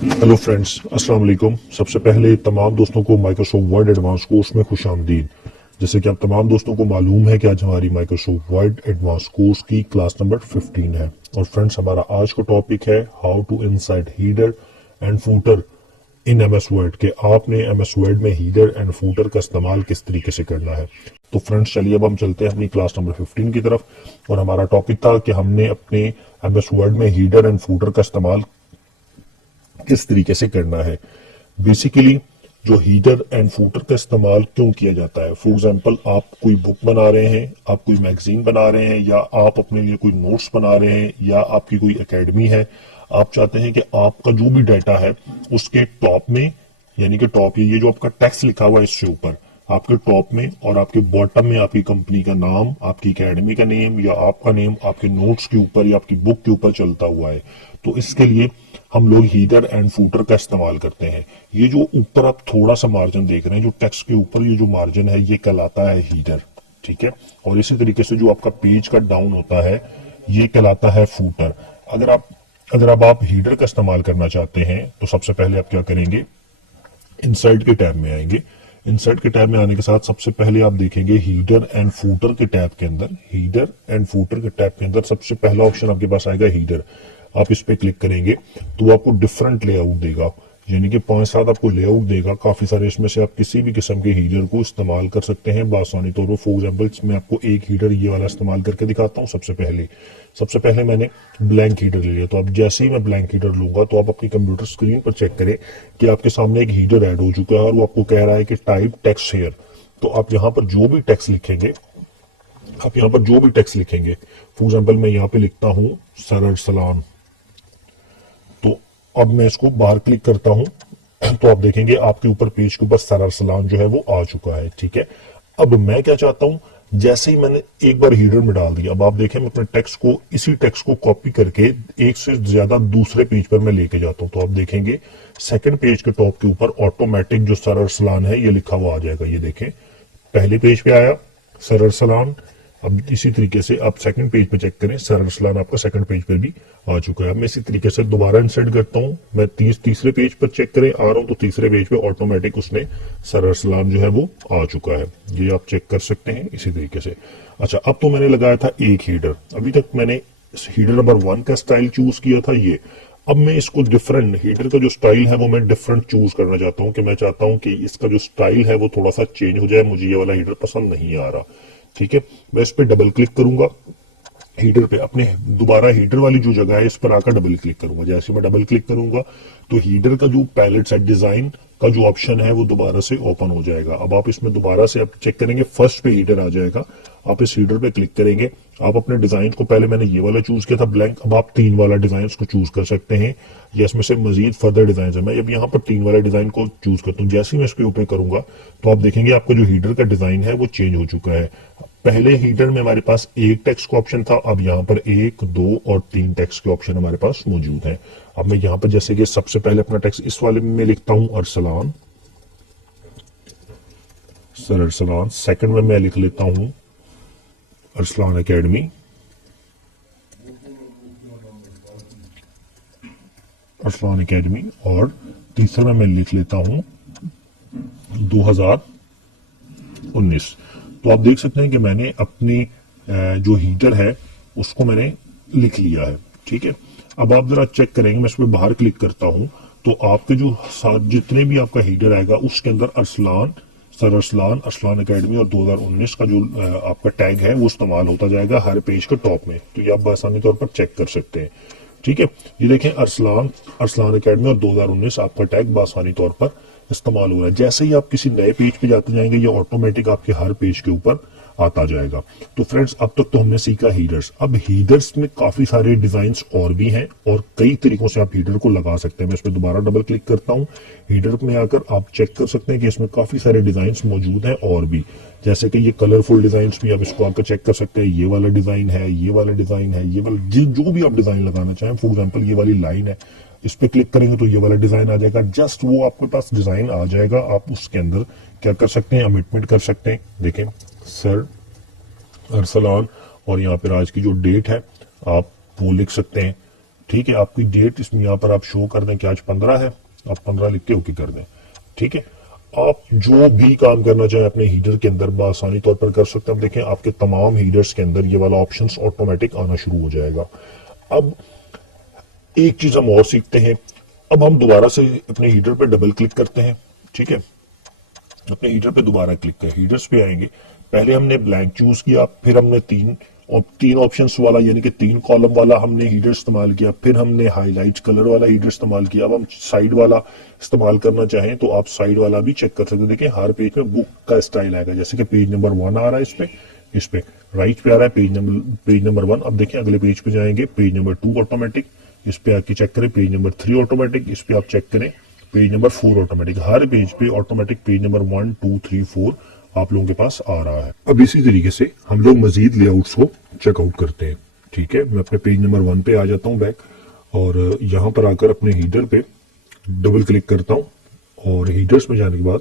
Hello friends, अस्सलाम वालेकुम। सबसे पहले तमाम दोस्तों को माइक्रोसॉफ्ट वर्ड एडवांस कोर्स में खुश आमदीद। जैसे कि आप तमाम दोस्तों को मालूम है कि आज हमारी माइक्रोसॉफ्ट वर्ड एडवांस कोर्स की क्लास नंबर 15 है। और फ्रेंड्स, हमारा आज का टॉपिक है how to insert header and footer in MS Word के आपने एमएस वर्ड में हीडर एंड फूटर का इस्तेमाल किस तरीके से करना है। तो फ्रेंड्स, चलिए अब हम चलते हैं अपनी क्लास नंबर 15 की तरफ। और हमारा टॉपिक था कि हमने अपने एमएस वर्ड में हीडर एंड फूटर का इस्तेमाल किस तरीके से करना है। बेसिकली जो हीडर एंड फूटर का इस्तेमाल क्यों किया जाता है। फॉर एग्जांपल, आप कोई बुक बना रहे हैं, आप कोई मैगजीन बना रहे हैं, या आप अपने लिए कोई नोट्स बना रहे हैं, या आपकी कोई एकेडमी है। आप चाहते हैं कि आपका जो भी डाटा है उसके टॉप में, यानी कि टॉप ये जो आपका टेक्स्ट लिखा हुआ है इससे ऊपर, आपके टॉप में और आपके बॉटम में आपकी कंपनी का नाम, आपकी एकेडमी का नेम या आपका नेम आपके नोट्स के ऊपर या आपकी बुक के ऊपर चलता हुआ है। तो इसके लिए हम लोग हीडर एंड फूटर का इस्तेमाल करते हैं। ये जो ऊपर आप थोड़ा सा मार्जिन देख रहे हैं, जो टेक्स्ट के ऊपर ये जो मार्जिन है, ये कहलाता है हीडर। ठीक है। और इसी तरीके से जो आपका पेज का डाउन होता है, ये कहलाता है फूटर। अगर अब आप हीडर का इस्तेमाल करना चाहते हैं तो सबसे पहले आप क्या करेंगे, इंसर्ट के टैब में आएंगे। इंसर्ट के टैब में आने के साथ सबसे पहले आप देखेंगे हीडर एंड फूटर के टैब के अंदर, हीडर एंड फूटर के टैब के अंदर सबसे पहला ऑप्शन आपके पास आएगा हीडर। आप इस पे क्लिक करेंगे तो वो आपको डिफरेंट लेआउट देगा, यानी कि 5-7 आपको लेआउट देगा काफी सारे। इसमें से आप किसी भी किस्म के हीडर को इस्तेमाल कर सकते हैं बासानी तौर पर। फॉर एग्जाम्पल, मैं आपको एक हीडर ये वाला इस्तेमाल करके दिखाता हूँ। सबसे पहले मैंने ब्लैंक हीडर ले लिया। तो अब जैसे ही मैं ब्लैंक हीडर लूंगा तो आप अपनी कंप्यूटर स्क्रीन पर चेक करें कि आपके सामने एक हीडर ऐड हो चुका है और वो आपको कह रहा है कि टाइप टेक्स्ट हेयर। तो आप यहाँ पर जो भी टेक्स्ट लिखेंगे, फॉर एग्जाम्पल मैं यहाँ पे लिखता हूँ सर अरसलान। तो अब मैं इसको बाहर क्लिक करता हूं तो आप देखेंगे आपके ऊपर पेज के ऊपर सर अरसलान जो है वो आ चुका है। ठीक है। अब मैं क्या चाहता हूं, जैसे ही मैंने एक बार हीडर में डाल दिया, अब आप देखें मैं अपने इसी टेक्स्ट को कॉपी करके एक से ज्यादा दूसरे पेज पर मैं लेके जाता हूं। तो आप देखेंगे सेकंड पेज के टॉप के ऊपर ऑटोमेटिक जो सर अरसलान है ये लिखा हुआ आ जाएगा। ये देखें, पहले पेज पे आया सर अरसलान। अब इसी तरीके से आप सेकंड पेज पे चेक करें, सर अरसलान आपका सेकंड पेज पे भी आ चुका है। अब मैं इसी तरीके से दोबारा इंसर्ट करता हूं, मैं तीसरे पेज पर चेक करें आ रहा हूं तो तीसरे पेज पे ऑटोमेटिक उसने सर अरसलान जो है वो आ चुका है। ये आप चेक कर सकते हैं इसी तरीके से। अच्छा, अब तो मैंने लगाया था एक हीडर, अभी तक मैंने हीडर नंबर 1 का स्टाइल चूज किया था ये। अब मैं इसको डिफरेंट, हीडर का जो स्टाइल है वो मैं डिफरेंट चूज करना चाहता हूँ, कि मैं चाहता हूँ कि इसका जो स्टाइल है वो थोड़ा सा चेंज हो जाए, मुझे ये वाला हीडर पसंद नहीं आ रहा। ठीक है। मैं इस पर डबल क्लिक करूंगा, हीडर पे अपने दोबारा हीडर वाली जो जगह है इस पर आकर डबल क्लिक करूंगा। जैसे मैं डबल क्लिक करूंगा तो हीडर का जो पैलेट सेट डिजाइन का जो ऑप्शन है वो दोबारा से ओपन हो जाएगा। अब आप इसमें दोबारा से आप चेक करेंगे, फर्स्ट पे हीडर आ जाएगा। आप इस हीडर पे क्लिक करेंगे, आप अपने डिजाइन को, पहले मैंने ये वाला चूज किया था ब्लैंक, अब आप 3 वाला डिजाइन को चूज कर सकते हैं, या इसमें से मजीद फर्दर डिजाइन है। मैं अब यहाँ पर 3 वाला डिजाइन को चूज करता हूँ। जैसे ही मैं इसके ऊपर करूंगा तो आप देखेंगे आपका जो हीडर का डिजाइन है वो चेंज हो चुका है। पहले हीडर में हमारे पास एक टेक्स्ट का ऑप्शन था, अब यहाँ पर 1, 2 और 3 टेक्स्ट के ऑप्शन हमारे पास मौजूद हैं। अब मैं यहाँ पर जैसे कि सबसे पहले अपना टेक्स्ट इस वाले में लिखता हूं अरसलान, सर अरसलान। सेकंड में मैं लिख लेता हूं अरसलान एकेडमी, और तीसरा में मैं लिख लेता हूं 2019। तो आप देख सकते हैं कि मैंने अपनी जो हीडर है उसको मैंने लिख लिया है। ठीक है। अब आप जरा चेक करेंगे, मैं इस पर बाहर क्लिक करता हूं तो आपके जो साथ जितने भी आपका हीडर आएगा उसके अंदर अरसलान, सर अरसलान, अरसलान एकेडमी और 2019 का जो आपका टैग है वो इस्तेमाल होता जाएगा हर पेज के टॉप में। तो ये आप आसानी तौर पर चेक कर सकते हैं। ठीक है। ये देखें, अरसलान एकेडमी और 2019 आपका टैग बासानी तौर पर इस्तेमाल हो रहा है। जैसे ही आप किसी नए पेज पे जाते जाएंगे ये ऑटोमेटिक आपके हर पेज के ऊपर आता जाएगा। तो फ्रेंड्स, अब तक तो हमने सीखा हीडर्स। अब हीडर्स में काफी सारे डिजाइन्स और भी हैं और कई तरीकों से आप हीडर को लगा सकते हैं। मैं इसमें दोबारा डबल क्लिक करता हूं, हीडर में आकर आप चेक कर सकते हैं कि इसमें काफी सारे डिजाइन्स मौजूद हैं और भी, जैसे कि ये कलरफुल डिजाइन भी आप इसको आकर चेक कर सकते हैं। ये वाला डिजाइन है, ये वाला डिजाइन है, ये वाला जो भी आप डिजाइन लगाना चाहें। फॉर एग्जाम्पल ये वाली लाइन है, इस पे क्लिक करेंगे तो ये वाला डिजाइन आ जाएगा। जस्ट वो आपके पास डिजाइन आ जाएगा, आप उसके अंदर क्या कर सकते हैं, अमिटमेंट कर सकते हैं। देखें, सर अरसलान और यहाँ पर आज की जो डेट है आप वो लिख सकते हैं। ठीक है, आपकी डेट इसमें यहाँ पर आप शो कर दें कि आज 15 है, आप 15 लिख के ओके कर दें। ठीक है, आप जो भी काम करना चाहें अपने हीटर के अंदर बआसानी तौर पर कर सकते हैं। अब देखें आपके तमाम हीटर्स के अंदर ये वाला ऑप्शंस ऑटोमेटिक आना शुरू हो जाएगा। अब एक चीज हम और सीखते हैं। अब हम दोबारा से अपने हीटर पे डबल क्लिक करते हैं। ठीक है, अपने हीटर पे दोबारा क्लिक करें, हीटर्स पे आएंगे। पहले हमने ब्लैंक चूज किया, फिर हमने तीन ऑप्शंस वाला यानी कि 3 कॉलम वाला हमने हीटर इस्तेमाल किया, फिर हमने हाईलाइट कलर वाला हीटर इस्तेमाल किया। अब हम साइड वाला इस्तेमाल करना चाहें तो आप साइड वाला भी चेक कर सकते हैं। देखिए हर पेज में बुक का स्टाइल आएगा, जैसे कि पेज नंबर 1 आ रहा है, इस पे राइट पे आ रहा है पेज नंबर 1। अब देखिए अगले पेज पे जाएंगे, पेज नंबर 2 ऑटोमेटिक, इस पे आके चेक करें पेज नंबर 3 ऑटोमेटिक, इस पे आप चेक करें पेज नंबर 4 ऑटोमेटिक। हर पेज पे ऑटोमेटिक पेज नंबर 1 2 3 4 आप लोगों के पास आ रहा है। अब इसी तरीके से हम लोग मजीद लेआउट्स को चेकआउट करते हैं। ठीक है, मैं अपने पेज नंबर 1 पे आ जाता हूँ बैक, और यहां पर आकर अपने हीटर पे डबल क्लिक करता हूं, और हीटर्स में जाने के बाद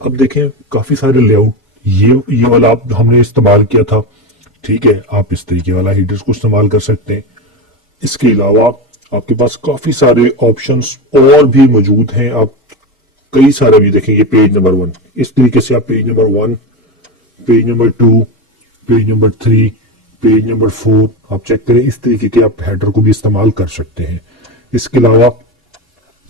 अब देखें काफी सारे लेआउट ये वाला आप हमने इस्तेमाल किया था। ठीक है, आप इस तरीके वाला हीटर्स को इस्तेमाल कर सकते हैं। इसके अलावा आपके पास काफी सारे ऑप्शंस और भी मौजूद हैं। आप कई सारे भी देखेंगे, पेज नंबर 1 इस तरीके से आप page number 1, page number 2, page number 3, page number 4 आप चेक करें। इस तरीके के आप हेडर को भी इस्तेमाल कर सकते हैं। इसके अलावा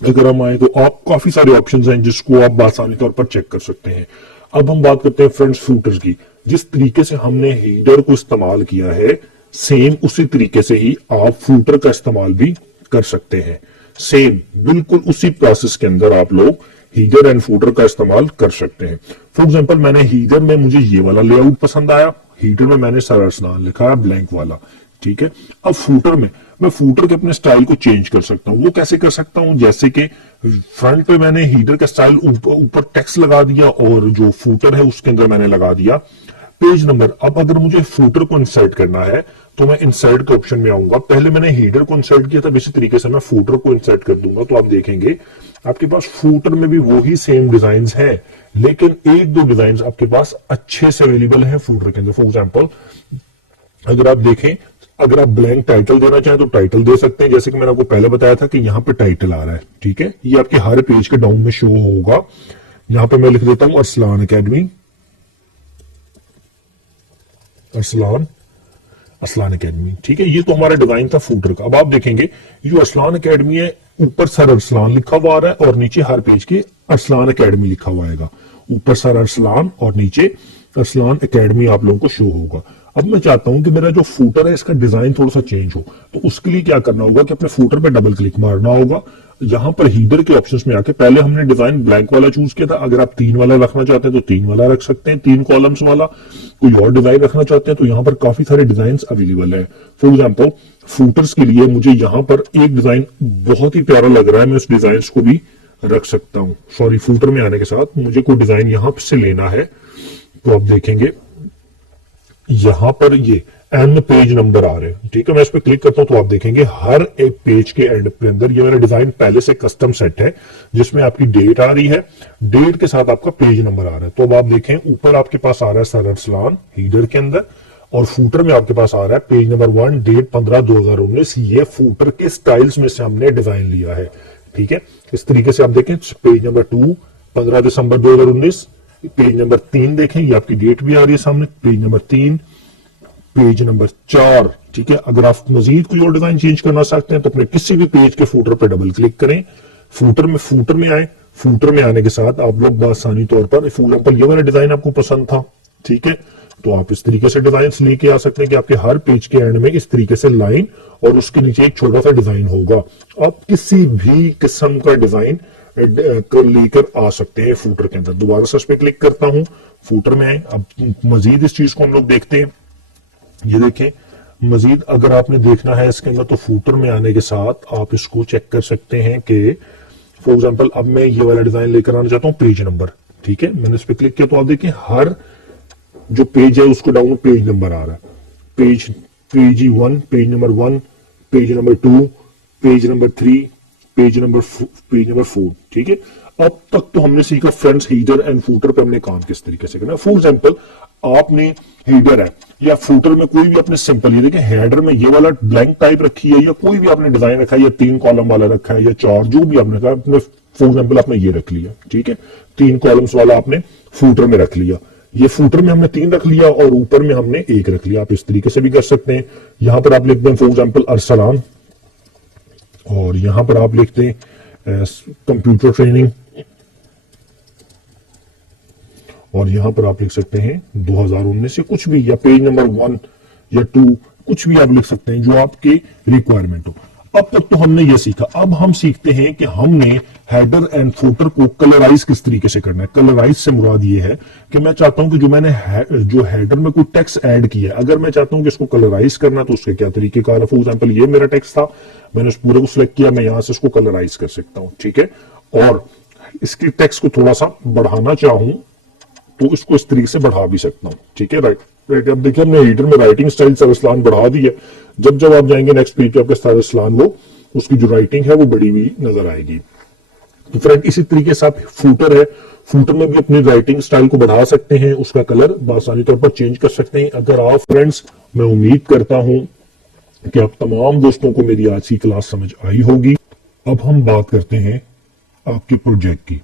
अगर हम आए तो आप काफी सारे ऑप्शंस हैं जिसको आप आसानी तौर पर चेक कर सकते हैं। अब हम बात करते हैं फ्रंट्स फूटर्स की। जिस तरीके से हमने हीडर को इस्तेमाल किया है, सेम उसी तरीके से ही आप फूटर का इस्तेमाल भी कर सकते हैं। सेम बिल्कुल उसी प्रोसेस के अंदर आप लोग हीटर एंड फूटर का इस्तेमाल कर सकते हैं। फॉर एग्जांपल मैंने हीटर में मुझे ये वाला लेआउट पसंद आया, हीटर में मैंने सर अरसलान लिखा है ब्लैंक वाला। ठीक है, अब फूटर में मैं फूटर के अपने स्टाइल को चेंज कर सकता हूं। वो कैसे कर सकता हूं, जैसे कि फ्रंट पे मैंने हीटर का स्टाइल ऊपर टेक्स्ट लगा दिया, और जो फूटर है उसके अंदर मैंने लगा दिया पेज नंबर। अब अगर मुझे फूटर को इंसर्ट करना है तो मैं इंसर्ट के ऑप्शन में आऊंगा। पहले मैंने हीडर को इंसर्ट किया था, इसी तरीके से मैं फूटर को इंसर्ट कर दूंगा तो आप देखेंगे आपके पास फूटर में भी वही सेम डिजाइन है, लेकिन एक दो डिजाइन आपके पास अच्छे से अवेलेबल है फूटर के अंदर। फॉर एग्जाम्पल अगर आप देखें, अगर आप ब्लैंक टाइटल देना चाहें तो टाइटल दे सकते हैं, जैसे कि मैंने आपको पहले बताया था कि यहाँ पे टाइटल आ रहा है। ठीक है, ये आपके हर पेज के डाउन में शो होगा। यहां पे मैं लिख देता हूं अरसलान अकेडमी, अरसलान अकेडमी। ठीक है, ये तो हमारा डिजाइन था फूटर का। अब आप देखेंगे ये जो अरसलान अकेडमी है, ऊपर सर अरसलान लिखा हुआ आ रहा है और नीचे हर पेज के अरसलान अकेडमी लिखा हुआ आएगा। ऊपर सर अरसलान और नीचे अरसलान अकेडमी आप लोगों को शो होगा। अब मैं चाहता हूं कि मेरा जो फूटर है इसका डिजाइन थोड़ा सा चेंज हो, तो उसके लिए क्या करना होगा कि अपने फूटर पे डबल क्लिक मारना होगा। यहां पर हीडर के ऑप्शंस में आके पहले हमने डिजाइन ब्लैंक वाला चूज किया था। अगर आप 3 वाला रखना चाहते हैं तो 3 वाला रख सकते हैं, 3 कॉलम्स वाला। कोई और डिजाइन रखना चाहते हैं तो यहां पर काफी सारे डिजाइन अवेलेबल है। फॉर एग्जाम्पल फूटर्स के लिए मुझे यहां पर एक डिजाइन बहुत ही प्यारा लग रहा है, मैं उस डिजाइन को भी रख सकता हूं। सॉरी, फूटर में आने के साथ मुझे कोई डिजाइन यहां से लेना है तो आप देखेंगे यहां पर ये एन पेज नंबर आ रहे हैं। ठीक है, मैं इस पर क्लिक करता हूं तो आप देखेंगे हर एक पेज के एंड के अंदर ये मेरा डिजाइन पहले से कस्टम सेट है, जिसमें आपकी डेट आ रही है, डेट के साथ आपका पेज नंबर आ रहा है। तो अब आप देखें ऊपर आपके पास आ रहा है सर अरसलान हीडर के अंदर, और फूटर में आपके पास आ रहा है पेज नंबर 1 डेट 15/2019। ये फूटर के स्टाइल्स में से हमने डिजाइन लिया है। ठीक है, इस तरीके से आप देखें पेज नंबर 2 15 दिसंबर 2019, पेज नंबर 3 देखें ये आपकी डेट भी आ रही है सामने, पेज नंबर 3, पेज नंबर 4। ठीक है, अगर आप मजीद कोई और डिजाइन चेंज करना चाहते हैं तो अपने किसी भी पेज के फूटर पर डबल क्लिक करें, फूटर में आए। फूटर में आने के साथ आप लोग आसानी तौर पर, फॉर एग्जांपल ये वाला डिजाइन आपको पसंद था, ठीक है, तो आप इस तरीके से डिजाइन लेके आ सकते हैं कि आपके हर पेज के एंड में इस तरीके से लाइन और उसके नीचे एक छोटा सा डिजाइन होगा। आप किसी भी किस्म का डिजाइन लेकर आ सकते हैं फूटर के अंदर। दोबारा से इस पे क्लिक करता हूं, फूटर में आए। अब मजीद इस चीज को हम लोग देखते हैं। ये देखें, मजीद अगर आपने देखना है इसके अंदर तो फूटर में आने के साथ आप इसको चेक कर सकते हैं कि फॉर एग्जांपल अब मैं ये वाला डिजाइन लेकर आना चाहता हूं पेज नंबर। ठीक है, मैंने इस पे क्लिक किया तो आप देखिए हर जो पेज है उसको डाउन पेज नंबर आ रहा है। Page 1, page number 1, page number 2, page number 3, page number 4। ठीक है, अब तक तो हमने सीखा फ्रंट हीडर एंड फूटर पे हमने काम किस तरीके से करना है। फॉर एग्जांपल, आपने हीडर है या फूटर में कोई भी अपने सिंपल, ये देखिए हेडर में ये वाला ब्लैंक टाइप रखी है या कोई भी आपने डिजाइन रखा है या 3 कॉलम वाला रखा है या 4, जो भी आपने कहा, अपने फॉर एग्जांपल आपने ये रख लिया। ठीक है, 3 कॉलम्स वाला आपने फूटर में रख लिया, ये फूटर में हमने 3 रख लिया और ऊपर में हमने 1 रख लिया। आप इस तरीके से भी कर सकते हैं। यहां पर आप लिखते हैं फॉर एग्जांपल अरसलान, और यहां पर आप लिखते हैं कंप्यूटर ट्रेनिंग, और यहां पर आप लिख सकते हैं 2019 से कुछ भी, या पेज नंबर 1 या 2, कुछ भी आप लिख सकते हैं जो आपके रिक्वायरमेंट हो। अब तक तो हमने ये सीखा। अब हम सीखते हैं कि हमने हेडर एंड फूटर को कलराइज किस तरीके से करना है। कलराइज से मुराद ये है कि मैं चाहता हूं कि जो मैंने जो हेडर में कोई टेक्स्ट ऐड किया है, अगर मैं चाहता हूं कि इसको कलराइज करना, तो उसके क्या तरीके कार है। फॉर एग्जांपल, ये मेरा टेक्स्ट था, मैंने उस पूरे को सिलेक्ट किया, मैं यहां से इसको कलराइज कर सकता हूं। ठीक है, और इसके टेक्स्ट को थोड़ा सा बढ़ाना चाहूं तो इसको इस तरीके से बढ़ा भी सकता हूं। ठीक है, राइट। अब देखिए, हमने हीडर में राइटिंग स्टाइल सरसलान बढ़ा दी है। जब आप जाएंगे नेक्स्ट पेज पे, आपके सरसलान वो उसकी जो राइटिंग है वो बड़ी हुई नजर आएगी। तो फ्रेंड, इसी तरीके से आप फूटर है, फूटर में भी अपनी राइटिंग स्टाइल को बढ़ा सकते हैं, उसका कलर आसानी तौर पर चेंज कर सकते हैं। अगर आप फ्रेंड्स, मैं उम्मीद करता हूं कि आप तमाम दोस्तों को मेरी आज की क्लास समझ आई होगी। अब हम बात करते हैं आपके प्रोजेक्ट की।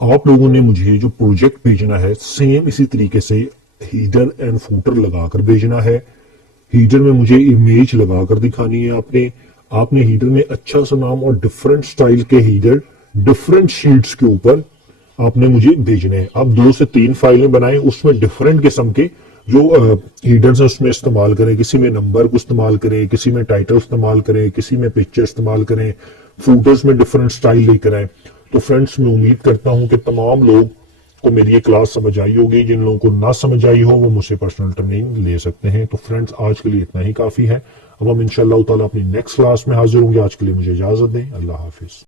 आप लोगों ने मुझे जो प्रोजेक्ट भेजना है, सेम इसी तरीके से हीडर एंड फूटर लगाकर भेजना है। हीडर में मुझे इमेज लगाकर दिखानी है। आपने हीडर में अच्छा सा नाम और डिफरेंट स्टाइल के हीडर डिफरेंट शीट्स के ऊपर आपने मुझे भेजने हैं। आप 2 से 3 फाइलें बनाएं, उसमें डिफरेंट किस्म के जो हीडर्स है उसमें इस्तेमाल करें। किसी में नंबर को इस्तेमाल करें, किसी में टाइटल इस्तेमाल करें, किसी में पिक्चर इस्तेमाल करें, फूटर्स में डिफरेंट स्टाइल लेकर आए। तो फ्रेंड्स, मैं उम्मीद करता हूं कि तमाम लोग को मेरी ये क्लास समझ आई होगी। जिन लोगों को ना समझ आई हो वो मुझसे पर्सनल ट्रेनिंग ले सकते हैं। तो फ्रेंड्स, आज के लिए इतना ही काफी है। अब हम इंशाअल्लाह ताला अपनी नेक्स्ट क्लास में हाजिर होंगे। आज के लिए मुझे इजाजत दें। अल्लाह हाफिज।